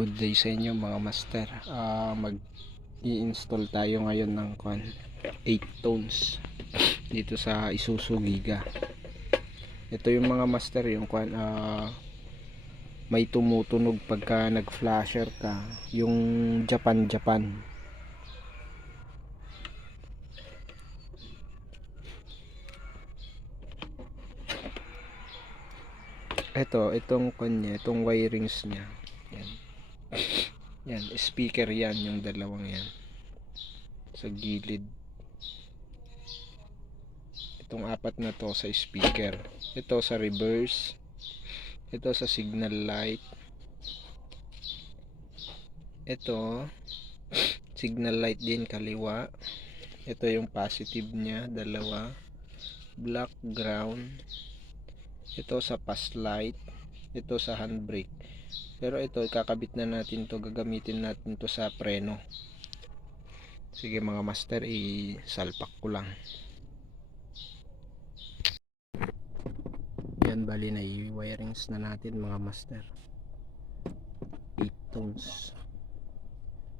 Good day sa inyo mga master. Mag-i-install tayo ngayon ng 8 tones dito sa Isuzu Giga. Ito yung mga master, yung may tumutunog pagka nag-flasher ka, yung Japan. Itong kanya, itong wirings niya. Yan, speaker yan, yung dalawang yan sa gilid. Itong apat na to sa speaker. Ito sa reverse. Ito sa signal light. Ito signal light din kaliwa. Ito yung positive niya, dalawa. Black ground. Ito sa pass light. Ito sa handbrake. Pero ito ikakabit na natin to, gagamitin natin to sa preno. Sige mga master, isalpak ko lang. Yan, bali na i-wirings na natin mga master. 8 tones.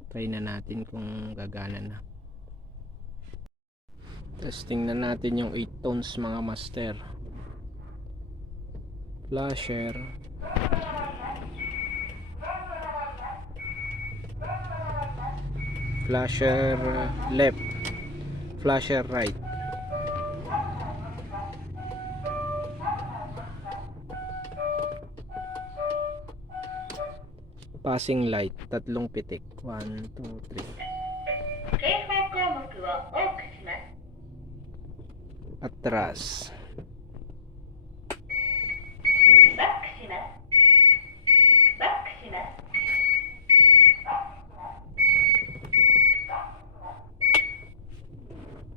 Try na natin kung gagana na. Testing na natin yung 8 tones mga master. Flasher. Flasher left. Flasher right. Passing light, tatlong pitik. 1, 2, 3. Atras.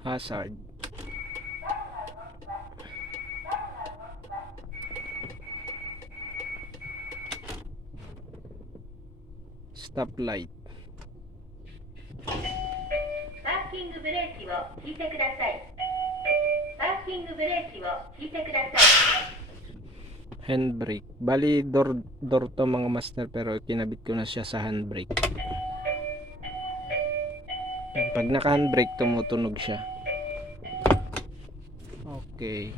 Hazard. Stoplight. Handbrake. Bali door to mga master, pero kinabit ko na siya sa handbrake. Pag naka handbrake tumutunog siya. Okay.